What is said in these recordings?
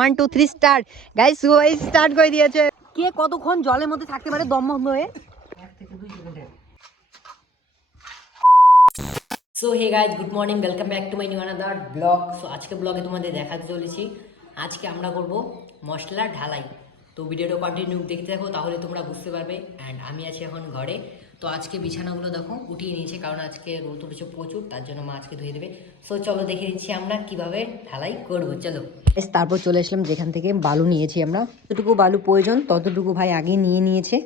1 2 3 start guys, শুভাই start করে দিয়েছে। কে কতক্ষণ জলের মধ্যে থাকতে পারে দম বন্ধ হয়ে? 1 থেকে 2 সেকেন্ডে। So hey guys, good morning, welcome back to my new another blog. সো আজকে ব্লগে তোমাদের দেখাতে চলেছি আজকে আমরা করব মশলা ঢালাই। তো ভিডিওটা কন্টিনিউ দেখতে থাকো, তাহলে তোমরা বুঝতে পারবে। অ্যান্ড আমি আছি এখন ঘরে। তো আজকে বিছানাগুলো দেখো উঠিয়ে নিয়েছে, কারণ আজকে রোদ উঠেছে প্রচুর, তার জন্য মা আজকে ধুয়ে দেবে। সো চলো দেখে নিচ্ছি আমরা কিভাবে ঢালাই করবো, চলো। তারপর চলে আসলাম যেখান থেকে বালু নিয়েছি আমরা, যতটুকু বালু প্রয়োজন ততটুকু ভাই আগে নিয়ে নিয়েছে।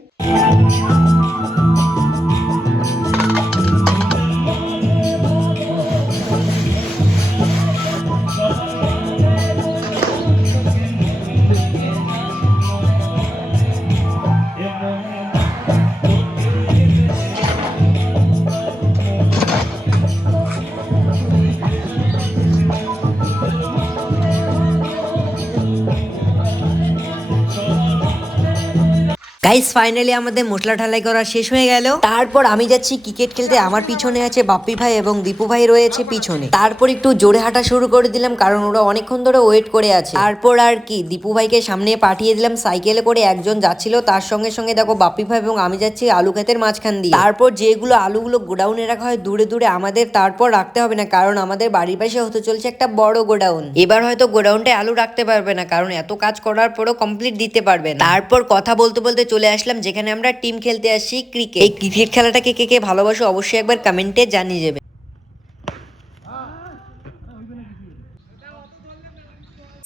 গাইস ফাইনালি আমাদের মশলা ঢালাই করা শেষ হয়ে গেল। তারপর আমি যাচ্ছি ক্রিকেট খেলতে, আমার পিছনে আছে বাপ্পি ভাই এবং দীপু ভাই রয়েছে পিছনে। তারপর একটু জোরে হাঁটা শুরু করে দিলাম, কারণ ওরা অনেকক্ষণ ধরে ওয়েট করে আছে। তারপর আর কি দীপু ভাইকে সামনে পাঠিয়ে দিলাম সাইকেলে করে, একজন যাচ্ছিল, তার সঙ্গে সঙ্গে দেখো বাপ্পি ভাই এবং আমি যাচ্ছি আলু ক্ষেতের মাঝখান দিয়ে। তারপর যেগুলো আলুগুলো গোডাউনে রাখা হয় দূরে দূরে, আমাদের তারপর রাখতে হবে না, কারণ আমাদের বাড়ির পাশে হতে চলছে একটা বড় গোডাউন। এবার হয়তো গোডাউনটায় আলু রাখতে পারবে না, কারণ এত কাজ করার পরও কমপ্লিট দিতে পারবে না। তারপর কথা বলতে বলতে চলে আসলাম যেখানে আমরা টিম খেলতে আসি ক্রিকেট। এই ক্রিকেট খেলাটাকে কে কে ভালোবাসো অবশ্যই একবার কমেন্টে জানিয়ে যাবে।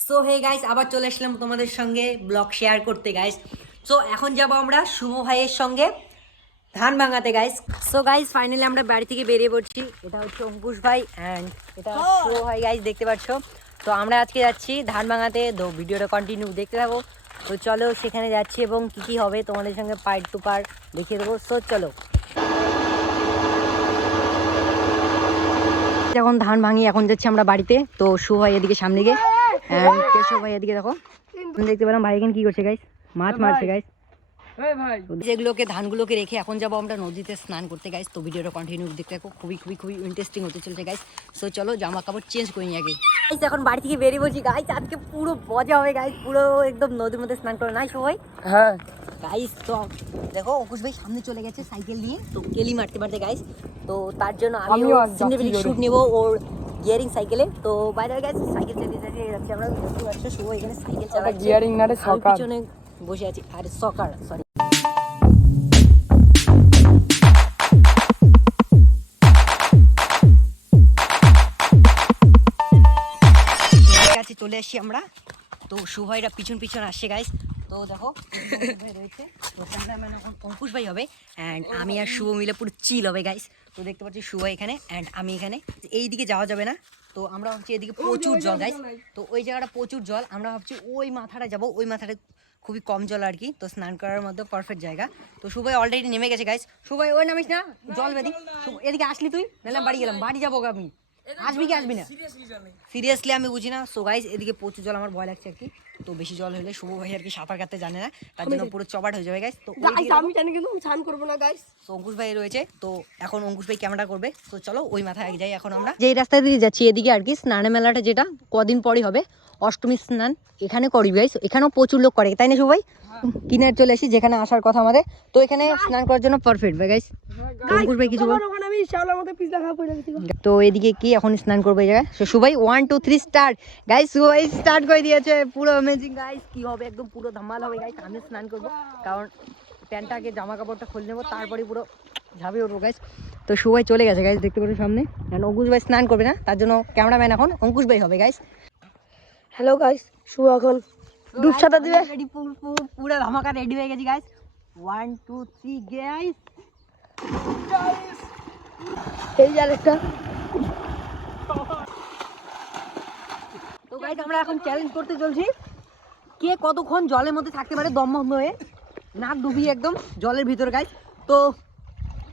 সো হে গাইস, আবার চলে আসলাম তোমাদের সঙ্গে ব্লগ শেয়ার করতে গাইস। সো এখন যাব আমরা শুভ ভাইয়ের সঙ্গে ধান ভাঙাতে গাইস। সো গাইস ফাইনালি আমরা বাড়ি থেকে বেরিয়ে পড়ছি। এটা হচ্ছে অঙ্কুশ ভাই অ্যান্ড এটা শুভ ভাই গাইস, দেখতে পাচ্ছ। তো আমরা আজকে যাচ্ছি ধান ভাঙাতে, তো ভিডিওটা কন্টিনিউ দেখতে থাকো। তো চলো সেখানে যাচ্ছি এবং কী কী হবে তোমাদের সঙ্গে পার্ট টু পার্ট দেখিয়ে দেবো। সো চলো, এখন ধান ভাঙি, এখন যাচ্ছি আমরা বাড়িতে। তো শুভ ভাই এদিকে সামনে গিয়ে অ্যান্ড কেশব ভাই এদিকে দেখো, দেখতে পেলাম ভাই এখানে কি করছে গাইস, মাছ মারছে গাইস। যেগুলোকে ধানগুলোকে রেখে এখন যাবো আমরা নদীতে স্নান করতে গাইস। তো ভিডিওটা কন্টিনিউ দেখতে থাকো, খুবই খুবই খুবই ইন্টারেস্টিং হতে চলছে গাইস। সো চলো জামা কাপড় চেঞ্জ করে নিয়ে আগে গাইস, এখন বাড়ি থেকে বেরিয়ে বলছি গাইস, আজকে পুরো মজা হবে গাইস, পুরো একদম নদীর মধ্যে স্নান করে নাই সবাই। হ্যাঁ গাইস, তো দেখো অঙ্কুশ ভাই সামনে চলে গেছে সাইকেল নিয়ে, তো কেলি মারতে মারতে গাইস। তো তার জন্য আমিও সিনেমেটিক শুট নেবো ওর গিয়ারিং সাইকেলে। তো বাইরে গাইস সাইকেল চালিয়ে চালিয়ে যাচ্ছি আমরা, দেখতে পাচ্ছ শুভ এখানে সাইকেল চালাচ্ছে, গিয়ারিং না রে সকার, পিছনে বসে আছি। আরে সকার সরি। চলে আসছি আমরা, তো শুভাইরা পিছন পিছন আসছে গাইস। তো দেখো রয়েছে, তো ক্যামেরাম্যান এখন অঙ্কুশ ভাই হবে অ্যান্ড আমি আর শুভ মিলে পুরো চিল হবে গাইস। তো দেখতে পাচ্ছি শুভাই এখানে অ্যান্ড আমি এখানে। এই দিকে যাওয়া যাবে না, তো আমরা ভাবছি এদিকে প্রচুর জল গাইস, তো ওই জায়গাটা প্রচুর জল, আমরা ভাবছি ওই মাথাটা যাবো, ওই মাথাটা খুবই কম জল আর কি, তো স্নান করার মধ্যে পারফেক্ট জায়গা। তো শুভাই অলরেডি নেমে গেছে গাইস। শুভাই ওই নামিস না, জল বেদি এদিকে আসলি তুই, নাহলে বাড়ি গেলাম, বাড়ি যাবো আমি। আসবি কি আসবি না সিরিয়াসলি আমি বুঝি না। সো গাইস এদিকে প্রচুর জল, আমার ভয় লাগছে আর কি। তো বেশি জল হলে শুভ ভাই আর কি সাঁতার কাটতে জানে না, তার জন্য পুরো চবাট হয়ে যাবে গাইস। তো আমি জানি কিন্তু আমি স্নান করবো না গাইস। তো অঙ্কুশ ভাই রয়েছে, তো এখন অঙ্কুশ ভাই ক্যামেরা করবে। তো চলো ওই মাথায় যাই এখন আমরা, যেই রাস্তা দিয়ে যাচ্ছি এদিকে আর কি স্নানের মেলাটা, যেটা কদিন পরই হবে অষ্টমী স্নান, এখানে করি গাইস। এখানেও প্রচুর লোক করে, তাই না শুভ ভাই? কিনারে চলে আসি যেখানে আসার কথা আমাদের, তো এখানে স্নান করার জন্য পারফেক্ট ভাই গাইস। অঙ্কুশ ভাই কিছু বল। তো এদিকে কি এখন স্নান করবে এই জায়গায়। সো শুভাই 1 2 3 স্টার্ট গাইস, শুভাই স্টার্ট করে দিয়েছে, পুরো অ্যামেজিং গাইস, কি হবে একদম পুরো ধামাল হবে গাইস। আমি স্নান করবো, কারণ প্যান্টটা আগে জামা কাপড়টা খুলে নেবো, তারপরে পুরো ঝাঁপিয়ে উঠবো গাইস। তো শুভাই চলে গেছে গাইস, দেখতে পাচ্ছ সামনে। অঙ্কুশ ভাই স্নান করবে না, তার জন্য ক্যামেরাম্যান এখন অঙ্কুশ ভাই হবে গাইস। হ্যালো গাইস, শুভ এখন ডুবসাটা দিবে, রেডি, পুরো ধামাকা রেডি হয়ে গেছি গাইস। 1 2 3 গাইস, এই যে আরেকটা। তো গাইস আমরা এখন চ্যালেঞ্জ করতে চলছি, কে কতক্ষণ জলের মধ্যে থাকতে পারে দম বন্ধ হয়ে, নাক ডুবিয়ে একদম জলের ভিতর গাইস। তো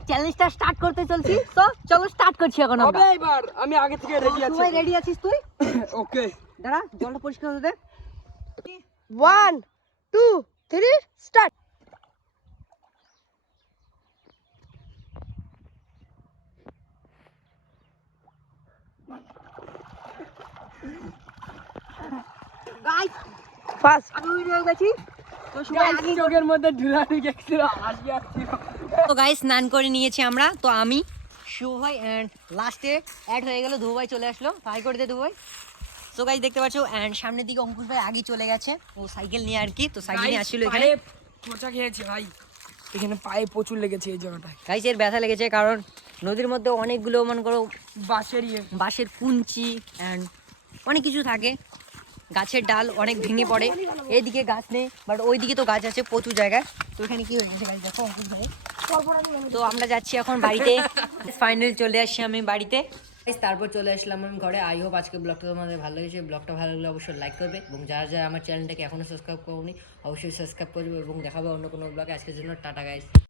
চ্যালেঞ্জটা স্টার্ট করতে চলছি, তো চলো স্টার্ট করছি এখন আমরা। হবে এবার আমি আগে থেকে রেডি আছি। তুই রেডি আছিস তুই? ওকে দাঁড়া জলটা পরিষ্কার হতে দে। 1 2 3 স্টার্ট। গাইস ফার্স্ট আমি উড়ে গেছি তো সবাই চোখের মধ্যে ধুলানি গেছিল হাসি আসছিল। তো গাইস স্নান করে নিয়েছি আমরা, তো আমি শুভ ভাই অ্যান্ড লাস্টে অ্যাড হয়ে গেল ধুবু ভাই চলে আসলো, হাই করে দে ধুবু ভাই। তো গাইস দেখতে পাচ্ছ অ্যান্ড সামনের দিকে অঙ্কুশ ভাই আগেই চলে গেছে, ও সাইকেল নিয়ে আর কি, তো সাইকেল নিয়ে আসছিল এখানে। পায়ে মোচা খেয়েছে ভাই, এখানে পায়ে প্রচুর লেগেছে এই জায়গাটায়। গাইস এর ব্যথা লেগেছে কারণ নদীর মধ্যে অনেকগুলো মনে করো বাঁশের বাঁশের কুঞ্চি অ্যান্ড অনেক কিছু থাকে, গাছের ডাল অনেক ভেঙে পড়ে। এইদিকে গাছ নেই বাট ওইদিকে তো গাছ আছে প্রচুর জায়গায়। তো এখানে কি হয়ে গেছে গাইস দেখো অঙ্কুশ ভাই। তো আমরা যাচ্ছি এখন বাড়িতে, ফাইনালি চলে আসছি আমি বাড়িতে। Guys, তারপর চলে আসলাম আমি ঘরে। আই হোপ আজকে ব্লগটা তোমাদের ভালো লেগেছে। ব্লগটা ভালো লাগলে অবশ্যই লাইক করবে এবং যারা যারা আমার চ্যানেলটাকে এখনো সাবস্ক্রাইব করোনি অবশ্যই সাবস্ক্রাইব করবে এবং দেখাবো অন্য কোনো ব্লগে। আজকের জন্য টাটা গাইস।